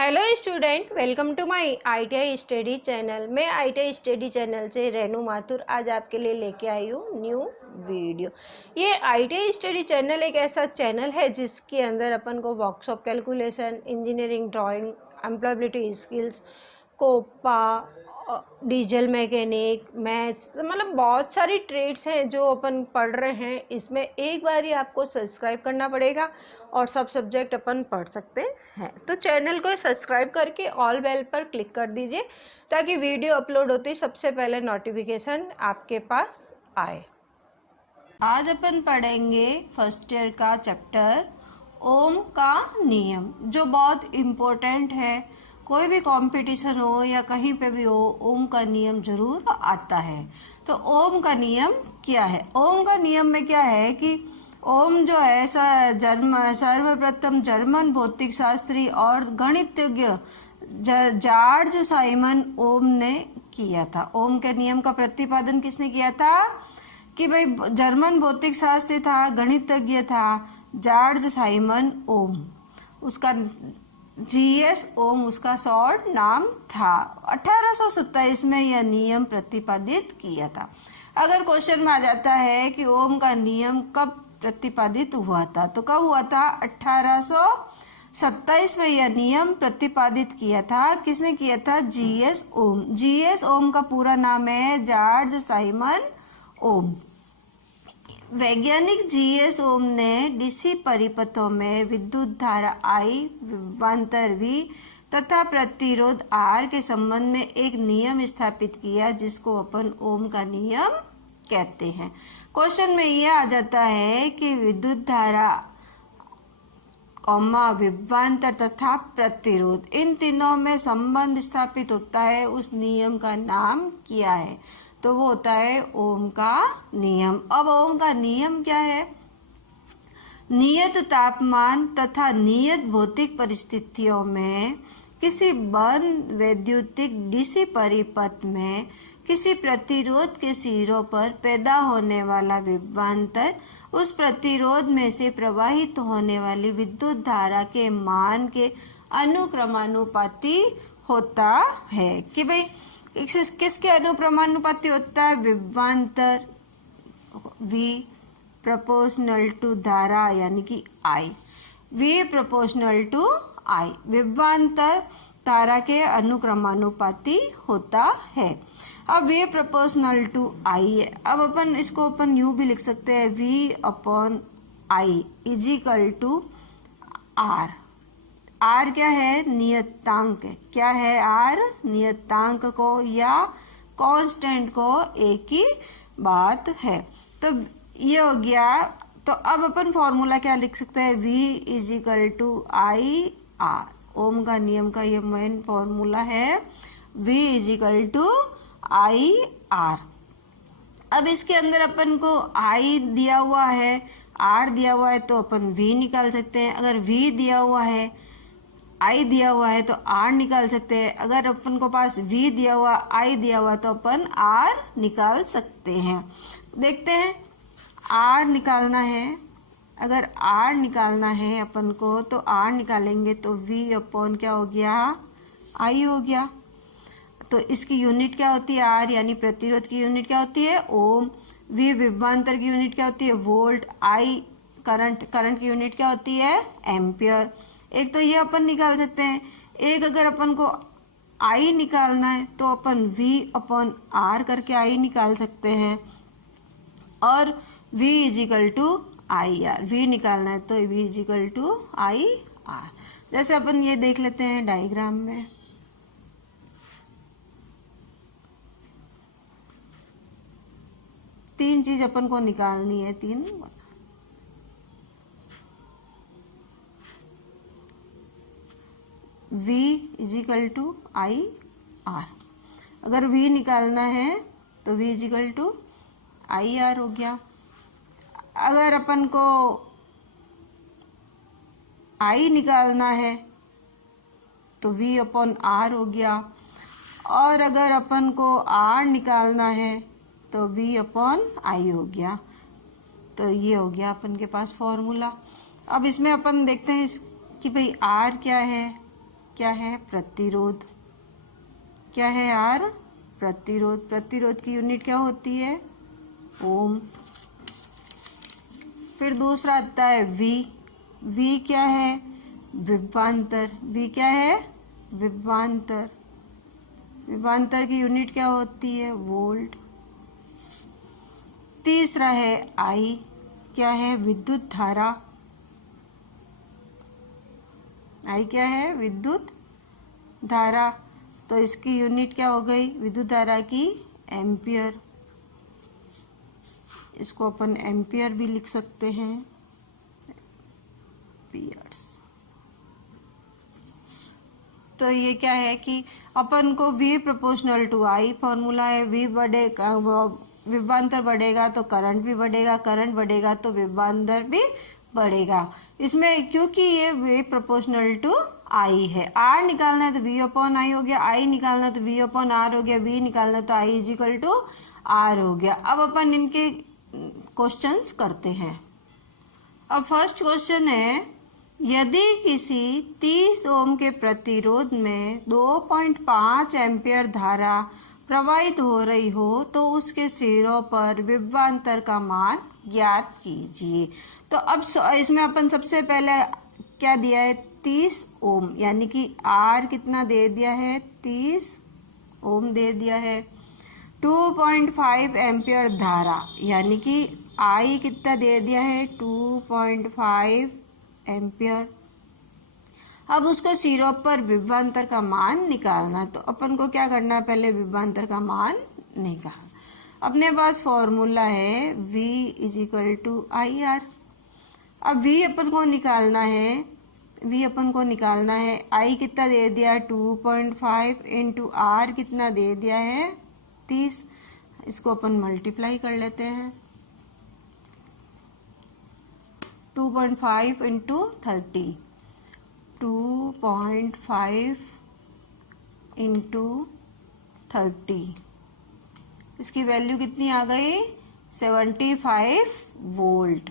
Hello student, welcome to my ITI study channel. मैं ITI study channel से रेनू माथुर आज आपके लिए लेके आई हूँ न्यू वीडियो। ये आईटीआई स्टडी चैनल एक ऐसा चैनल है जिसके अंदर अपन को workshop calculation, engineering drawing, employability skills, COPA, diesel mechanic, maths, मतलब बहुत सारी ट्रेड्स हैं जो अपन पढ़ रहे हैं। इसमें एक बार ही आपको सब्सक्राइब करना पड़ेगा और सब सब्जेक्ट अपन पढ़ सकते हैं। तो चैनल को सब्सक्राइब करके ऑल बेल पर क्लिक कर दीजिए ताकि वीडियो अपलोड होती सबसे पहले नोटिफिकेशन आपके पास आए। आज अपन पढ़ेंगे फर्स्ट ईयर का चैप्टर ओम का नियम, जो बहुत इम्पोर्टेंट है। कोई भी कंपटीशन हो या कहीं पे भी हो, ओम का नियम जरूर आता है। तो ओम का नियम क्या है? ओम का नियम में क्या है कि ओम जो है सर्वप्रथम जर्मन भौतिक शास्त्री और गणितज्ञ जॉर्ज साइमन ओम ने किया था। ओम के नियम का प्रतिपादन किसने किया था? कि भाई जर्मन भौतिक शास्त्री था, गणितज्ञ था, जॉर्ज साइमन ओम। उसका जीएस ओम उसका शॉर्ट नाम था। 1827 में यह नियम प्रतिपादित किया था। अगर क्वेश्चन में आ जाता है कि ओम का नियम कब प्रतिपादित हुआ था, तो कब हुआ था? 1827 में यह नियम प्रतिपादित किया था। किसने किया था? जीएस ओम। जीएस ओम का पूरा नाम है जॉर्ज साइमन ओम। वैज्ञानिक जीएस ओम ने डीसी परिपथों में विद्युत धारा I, विभवांतर V तथा प्रतिरोध R के संबंध में एक नियम स्थापित किया जिसको अपन ओम का नियम कहते हैं। क्वेश्चन में यह आ जाता है कि विद्युत धारा, विभवांतर तथा प्रतिरोध, इन तीनों में संबंध स्थापित होता है, उस नियम का नाम क्या है? तो वो होता है ओम का नियम। अब ओम का नियम क्या है? नियत तापमान तथा नियत भौतिक परिस्थितियों में किसी बंद वैद्युतिक डीसी परिपथ में किसी प्रतिरोध के सिरों पर पैदा होने वाला विभवांतर उस प्रतिरोध में से प्रवाहित होने वाली विद्युत धारा के मान के अनुक्रमानुपाती होता है। कि भाई किसके अनुक्रमानुपाती होता है? विभवांतर V प्रोपोर्शनल टू धारा यानी कि I। V proportional to I विभवांतर धारा के अनुक्रमानुपाती होता है। अब V प्रोपोर्शनल टू I है। अब अपन इसको यूं भी लिख सकते हैं, V upon I is equal to R। R क्या है? नियतांक है। क्या है? R नियतांक को या कांस्टेंट को एक ही बात है। तो ये हो गया। तो अब अपन फॉर्मूला क्या लिख सकते हैं? V is equal to I R। Ohm का नियम का ये मेन फॉर्मूला है, V is equal to I R। अब इसके अंदर अपन को I दिया हुआ है, R दिया हुआ है, तो अपन V निकाल सकते हैं। अगर V दिया हुआ है, I दिया हुआ है, तो R निकाल सकते हैं। अगर अपन को पास V दिया हुआ, I दिया हुआ, तो अपन R निकाल सकते हैं। देखते हैं, R निकालना है। अगर R निकालना है अपन को, तो R निकालेंगे तो V अपॉन क्या हो गया? I हो गया। तो इसकी यूनिट क्या होती है? R यानी प्रतिरोध की यूनिट क्या होती है? ओम। V विभवांतर की यूनिट क्या होती है? वोल्ट। I करंट की यूनिट क्या होती है? एम्पियर। एक तो ये अपन निकाल सकते हैं। एक अगर अपन को I निकालना है तो अपन V अपॉन R करके I निकाल सकते हैं। और V is equal to I R। V निकालना है तो V is equal to I R। जैसे अपन ये देख लेते हैं डायग्राम में। तीन चीज अपन को निकालनी है, तीन। V is equal to I R। अगर V निकालना है तो V is equal to I R हो गया। अगर अपन को I निकालना है तो V अपॉन R हो गया। और अगर अपन को R निकालना है तो V अपॉन I हो गया। तो ये हो गया अपन के पास फॉर्मूला। अब इसमें अपन देखते हैं कि भाई R क्या है, क्या है? प्रतिरोध। क्या है यार? प्रतिरोध। प्रतिरोध की यूनिट क्या होती है? ओम। फिर दूसरा आता है वी। वी क्या है? विभवांतर। वी क्या है? विभवांतर। विभवांतर की यूनिट क्या होती है? वोल्ट। तीसरा है आई। क्या है? विद्युत धारा। आई क्या है? विद्युत धारा। तो इसकी यूनिट क्या हो गई विद्युत धारा की? एम्पियर। इसको अपन एम्पियर भी लिख सकते हैं, एम्पियर्स। तो ये क्या है कि अपन को V proportional to I formula है। V बढ़ेगा, विभवांतर बढ़ेगा तो करंट भी बढ़ेगा, करंट बढ़ेगा तो विभवांतर भी बढ़ेगा। इसमें क्योंकि ये V प्रोपोर्शनल टू I है। R निकालना है तो V अपॉन I हो गया, I निकालना है तो V अपॉन R हो गया, V निकालना है तो I is equal to R हो गया। अब अपन इनके क्वेश्चंस करते हैं। अब फर्स्ट क्वेश्चन है, यदि किसी 30 ओम के प्रतिरोध में 2.5 एम्पियर धारा प्रवाहित हो रही हो तो उसके सिरों पर विभवांतर का मान ज्ञात कीजिए। तो अब इसमें अपन सबसे पहले क्या दिया है? 30 ओम, यानी कि R कितना दे दिया है? 30 ओम दे दिया है। 2.5 एम्पियर धारा, यानी कि I कितना दे दिया है? 2.5 एम्पियर। अब उसको सिरों पर विभवांतर का मान निकालना। तो अपन को क्या करना है? पहले विभवांतर का मान निकाल। अपने पास फॉर्मूला है V is equal to IR। अब V अपन को निकालना है, V अपन को निकालना है। I कितना दे दिया? 2.5 इंटू R कितना दे दिया है? 30। इसको अपन मल्टीप्लाई कर लेते हैं। 2.5 इंटू 30, 2.5 इंटू 30, इसकी वैल्यू कितनी आ गई? 75 वोल्ट।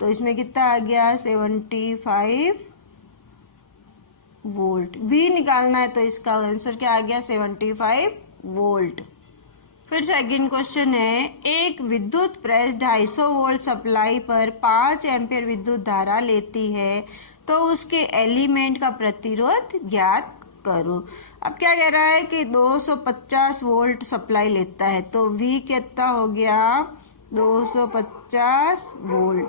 तो इसमें कितना आ गया? 75 वोल्ट। V निकालना है तो इसका आंसर क्या आ गया? 75 वोल्ट। फिर सेकंड क्वेश्चन है, एक विद्युत प्रेस 250 वोल्ट सप्लाई पर 5 एम्पियर विद्युत धारा लेती है तो उसके एलिमेंट का प्रतिरोध ज्ञात करो। अब क्या कह रहा है कि 250 वोल्ट सप्लाई लेता है तो V कितना हो गया? 250 वोल्ट।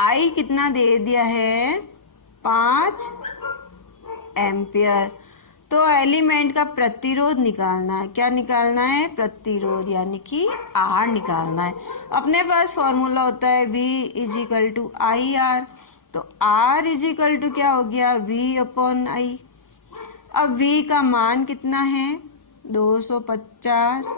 I कितना दे दिया है? 5 एम्पियर। तो एलिमेंट का प्रतिरोध निकालना है। क्या निकालना है? प्रतिरोध, यानी कि R निकालना है। अपने पास फॉर्मूला होता है V is equal to IR। तो R इज इक्वल टू क्या हो गया? V upon I। अब V का मान कितना है? 250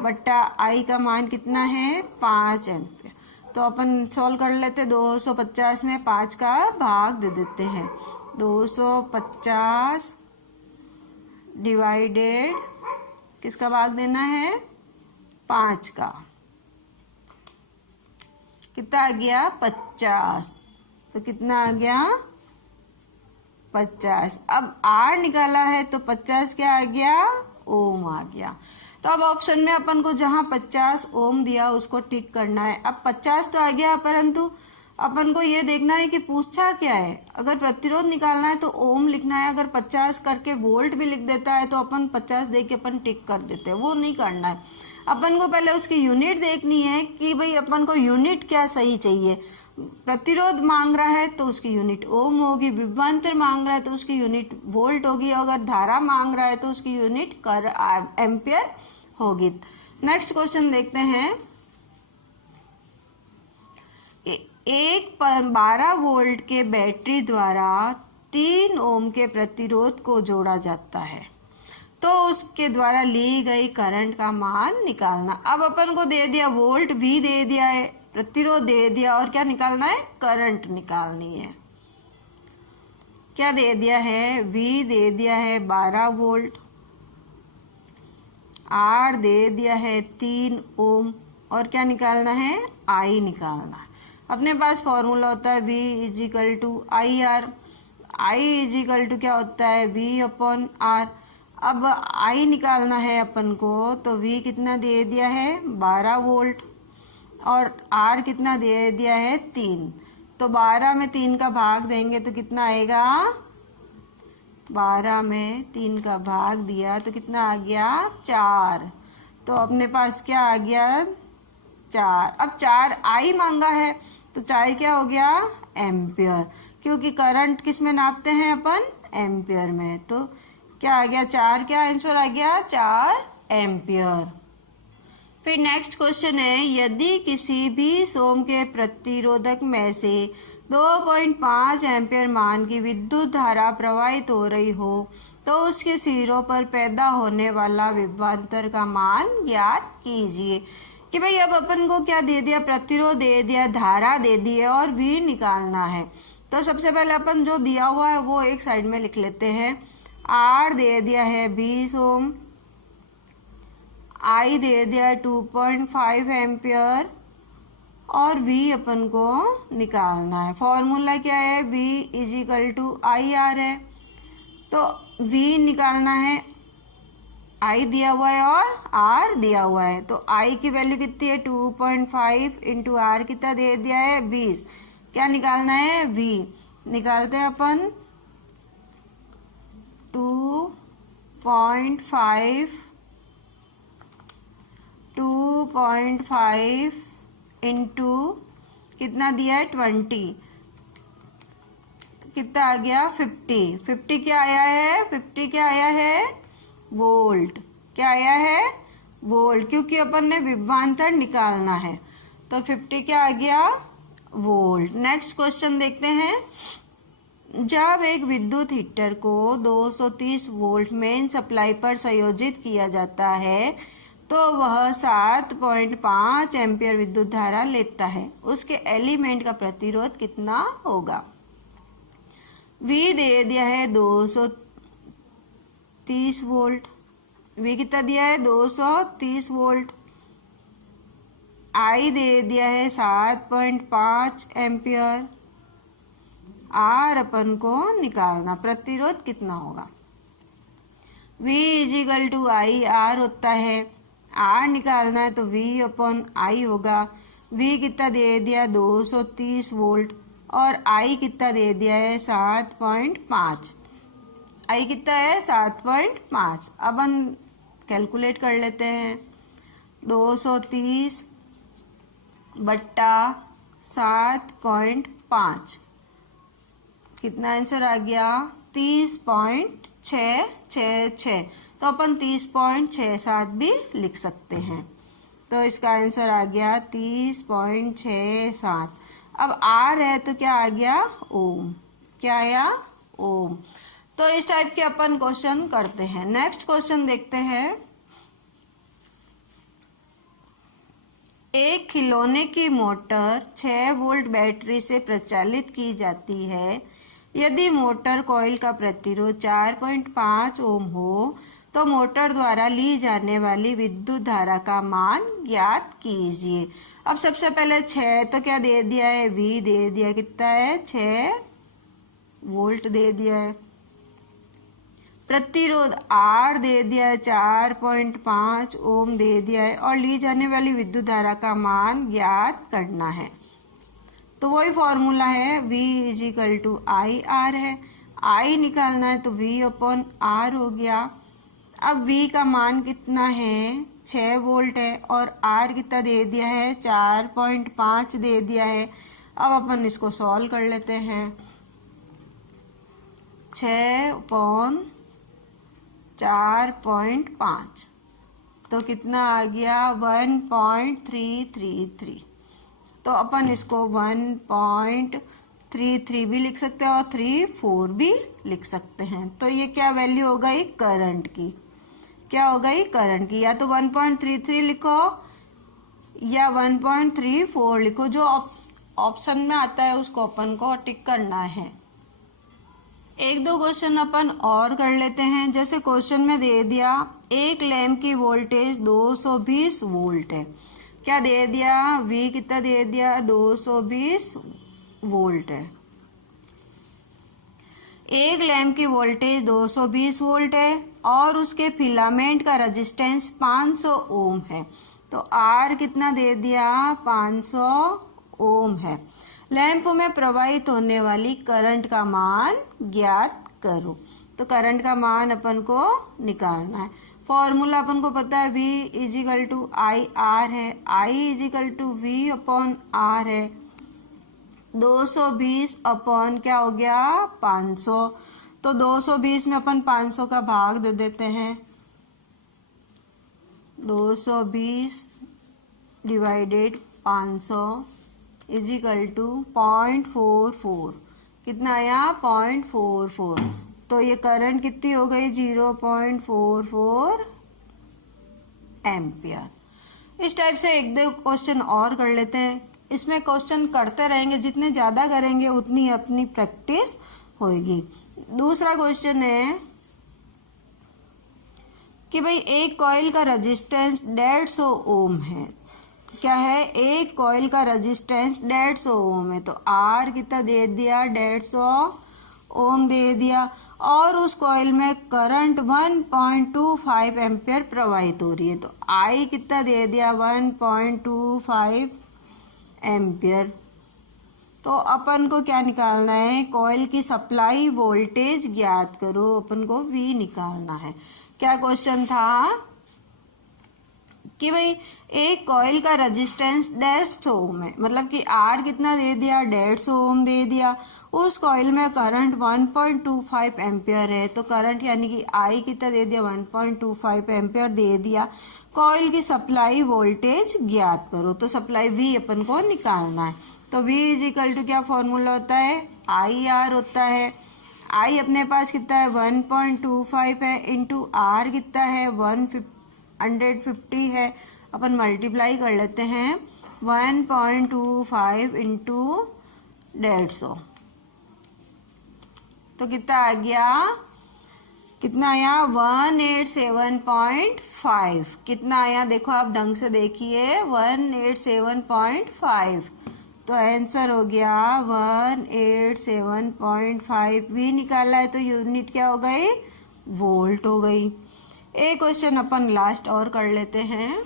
बट्टा I का मान कितना है? 5 एम्पियर। तो अपन सॉल्व कर लेते। 250 में 5 का भाग दे देते हैं। 250 डिवाइडेड किसका भाग देना है? 5 का। कितना आ गया? 50। तो कितना आ गया? 50। अब R निकाला है तो 50 क्या आ गया? ओम आ गया। तो अब ऑप्शन में अपन को जहां 50 ओम दिया उसको टिक करना है। अब 50 तो आ गया, परंतु अपन को ये देखना है कि पूछा क्या है। अगर प्रतिरोध निकालना है तो ओम लिखना है। अगर 50 करके वोल्ट भी लिख देता है तो अपन 50 दे के अपन टिक कर देते हैं, वो नहीं करना है। अपन को पहले उसकी यूनिट देखनी है कि भाई अपन को यूनिट क्या सही चाहिए। प्रतिरोध मांग रहा है तो उसकी यूनिट ओम होगी, विभवांतर मांग रहा है तो उसकी यूनिट वोल्ट होगी, अगर धारा मांग रहा है तो उसकी यूनिट एम्पियर होगी। नेक्स्ट क्वेश्चन देखते हैं। एक 12 वोल्ट के बैटरी द्वारा 3 ओम के प्रतिरोध को जोड़ा जाता है तो उसके द्वारा ली गई करंट का मान निकालना। अब अपन को दे दिया वोल्ट, V दे दिया है, प्रतिरोध दे दिया, और क्या निकालना है? करंट निकालनी है। क्या दे दिया है? V दे दिया है 12 वोल्ट, R दे दिया है 3 ओम, और क्या निकालना है? I निकालना है। अपने पास फॉर्मूला होता है V is equal to IR। I is equal to क्या होता है V अपॉन R। अब I निकालना है अपन को, तो V कितना दे दिया है 12 वोल्ट और R कितना दे दिया है 3। तो 12 में 3 का भाग देंगे तो कितना आएगा, 12 में 3 का भाग दिया तो कितना आ गया 4। तो अपने पास क्या आ गया 4। अब 4 I मांगा है तो 4 क्या हो गया एम्पियर, क्योंकि करंट किस में नापते हैं अपन एम्पियर में। तो क्या आ गया 4, क्या आंसर आ गया 4 एम्पियर। फिर नेक्स्ट क्वेश्चन है, यदि किसी भी सोम के प्रतिरोधक में से 2.5 एम्पियर मान की विद्युत धारा प्रवाहित हो रही हो तो उसके सिरों पर पैदा होने वाला विभवांतर का मान ज्ञात कीजिए। कि भाई अब अपन को क्या दे दिया, प्रतिरोध दे दिया, धारा दे दी है और V निकालना है। तो सबसे पहले अपन जो दिया हुआ है वो एक साइड में लिख लेते हैं। R दे दिया है 20 ओम, I दे दिया 2.5 एम्पियर और V अपन को निकालना है। फॉर्मूला क्या है, V is equal to IR है। तो V निकालना है, I दिया हुआ है और R दिया हुआ है। तो I की वैल्यू कितनी है 2.5 इंटू R कितना दे दिया है 20। क्या निकालना है V, निकालते हैं अपन 2.5 इंटू कितना दिया है 20, कितना आ गया 50। 50 क्या आया है, 50 क्या आया है वोल्ट। क्या आया है वोल्ट, क्योंकि अपन ने विभवांतर निकालना है। तो 50 क्या आ गया वोल्ट। नेक्स्ट क्वेश्चन देखते हैं, जब एक विद्युत हीटर को 230 वोल्ट मेन सप्लाई पर संयोजित किया जाता है तो वह 7.5 एम्पियर विद्युत धारा लेता है, उसके एलिमेंट का प्रतिरोध कितना होगा। V दे दिया है 230 वोल्ट, V कितना दिया है 230 वोल्ट। I दे दिया है 7.5 एम्पियर। R अपन को निकालना, प्रतिरोध कितना होगा। V is equal to I R होता है, R निकालना है तो V अपॉन I होगा। V कितना दे दिया 230 वोल्ट और I कितना दे दिया है 7.5। I कितना है 7.5। अब हम कैलकुलेट कर लेते हैं, 230 बट्टा 7.5 कितना आंसर आ गया 30.666। तो अपन 30.67 भी लिख सकते हैं। तो इसका आंसर आ गया 30.67। अब R है तो क्या आ गया ओम। क्या आया ओम। तो इस टाइप के अपन क्वेश्चन करते हैं। नेक्स्ट क्वेश्चन देखते हैं, एक खिलौने की मोटर 6 वोल्ट बैटरी से प्रचालित की जाती है। यदि मोटर कॉइल का प्रतिरोध 4.5 ओम हो तो मोटर द्वारा ली जाने वाली विद्युत धारा का मान ज्ञात कीजिए। अब सबसे पहले 6 तो क्या दे दिया है V दे दिया, कितना है 6 वोल्ट दे दिया है। प्रतिरोध R दे दिया है 4.5 ओम दे दिया है और ली जाने वाली विद्युत धारा का मान ज्ञात करना है। तो वही फॉर्मूला है, V is equal to I R है। I निकालना है तो V अपॉन R हो गया। अब V का मान कितना है 6 वोल्ट है और R कितना दे दिया है 4.5 दे दिया है। अब अपन इसको सॉल्व कर लेते हैं। 6/4.5 तो कितना आ गया 1.333। तो अपन इसको 1.33 भी लिख सकते हैं और 34 भी लिख सकते हैं। तो ये क्या वैल्यू हो गई करंट की, क्या हो गई करंट की। या तो 1.33 लिखो या 1.34 लिखो, जो ऑप्शन में आता है उसको अपन को टिक करना है। एक दो क्वेश्चन अपन और कर लेते हैं। जैसे क्वेश्चन में दे दिया एक लैंप की वोल्टेज 220 वोल्ट है। क्या दे दिया V कितना दे दिया 220 वोल्ट है। एक लैंप की वोल्टेज 220 वोल्ट है और उसके फिलामेंट का रेजिस्टेंस 500 ओम है। तो आर कितना दे दिया, 500 ओम है। लैंप में प्रवाहित होने वाली करंट का मान ज्ञात करो। तो करंट का मान अपन को निकालना है। फॉर्मूला अपन को पता है, V is equal to I R है, I is equal to V upon R है। 220 अपॉन क्या हो गया, 500। तो 220 में अपन 500 का भाग दे देते हैं। 220 डिवाइडेड 500 इजिकल टू 0.44। कितना आया, 0.44। तो ये करंट कितनी हो गई, 0.44 एम्पियर। इस टाइप से एक दो क्वेश्चन और कर लेते हैं। इसमें क्वेश्चन करते रहेंगे, जितने ज्यादा करेंगे उतनी अपनी प्रैक्टिस होगी। दूसरा क्वेश्चन है कि भाई एक कॉइल का रेजिस्टेंस 150 ओम है। क्या है, एक कॉइल का रेजिस्टेंस 150 ओम है। तो आर कितना दे दिया, 150 ओम दे दिया और उस कॉइल में करंट 1.25 एम्पियर प्रवाहित हो रही है। तो आई कितना दे दिया, 1.25 एम्पियर। तो अपन को क्या निकालना है, कॉइल की सप्लाई वोल्टेज ज्ञात करो। अपन को V निकालना है। क्या क्वेश्चन था कि भाई एक कॉइल का रेजिस्टेंस 150 ओम है, मतलब कि R कितना दे दिया, 150 ओम दे दिया। उस कॉइल में करंट 1.25 एम्पियर है। तो करंट यानी कि I कितना दे दिया, 1.25 एम्पियर दे दिया। कॉइल की सप्लाई वोल्टेज ज्ञात करो। तो सप्लाई V अपन को निकालना है। तो V इज इक्वल टू क्या फॉर्मूला होता है, IR होता है। I अपने पास कितना है, 1.25 है, इंटू R कितना है, 150 है। अपन मल्टीप्लाई कर लेते हैं, 1.25 इंटू 150। तो कितना आ गया, कितना आया, 187.5। कितना आया, देखो आप ढंग से देखिए, 187.5। तो आंसर हो गया 187.5। भी निकाला है तो यूनिट क्या हो गई, वोल्ट हो गई। एक क्वेश्चन अपन लास्ट और कर लेते हैं।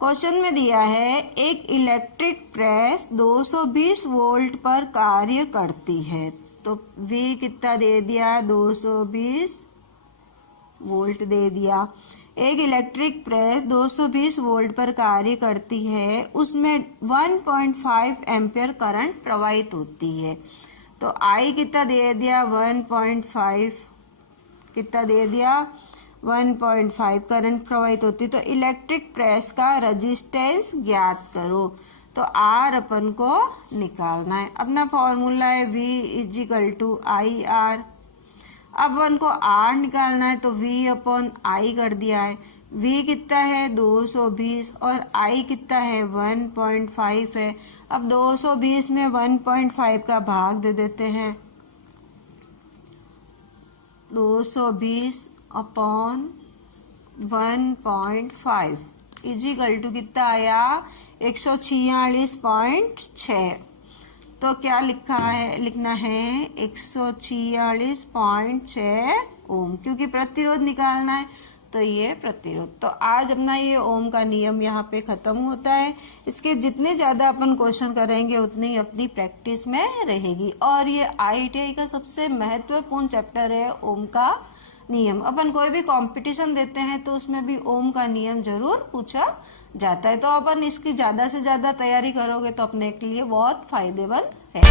क्वेश्चन में दिया है एक इलेक्ट्रिक प्रेस 220 वोल्ट पर कार्य करती है। तो V कितना दे दिया, 220 वोल्ट दे दिया। एक इलेक्ट्रिक प्रेस 220 वोल्ट पर कार्य करती है, उसमें 1.5 एम्पियर करंट प्रवाहित होती है। तो I कितना दे दिया, 1.5। कितना दे दिया, 1.5 करंट प्रवाहित होती। तो इलेक्ट्रिक प्रेस का रेजिस्टेंस ज्ञात करो। तो R अपन को निकालना है। अपना फॉर्मूला है V is equal to I R. अब अपन को R निकालना है तो V अपॉन I कर दिया है। V कितना है, 220 और I कितना है, 1.5 है। अब 220 में 1.5 का भाग दे देते हैं। 220 अपॉन 1.5 इजिकल टू कितना आया, 146.6। तो क्या लिखा है, लिखना है 146.6 ओम, क्योंकि प्रतिरोध निकालना है तो ये प्रतिरोध। तो आज अपना ये ओम का नियम यहाँ पे खत्म होता है। इसके जितने ज्यादा अपन क्वेश्चन करेंगे उतनी अपनी प्रैक्टिस में रहेगी। और ये IITI का सबसे महत्वपूर्ण चैप्टर है ओम का नियम। अपन कोई भी कंपटीशन देते हैं तो उसमें भी ओम का नियम जरूर पूछा जाता है। तो अपन इसकी ज्यादा से ज्यादा तैयारी करोगे तो अपने के लिए बहुत फायदेमंद है।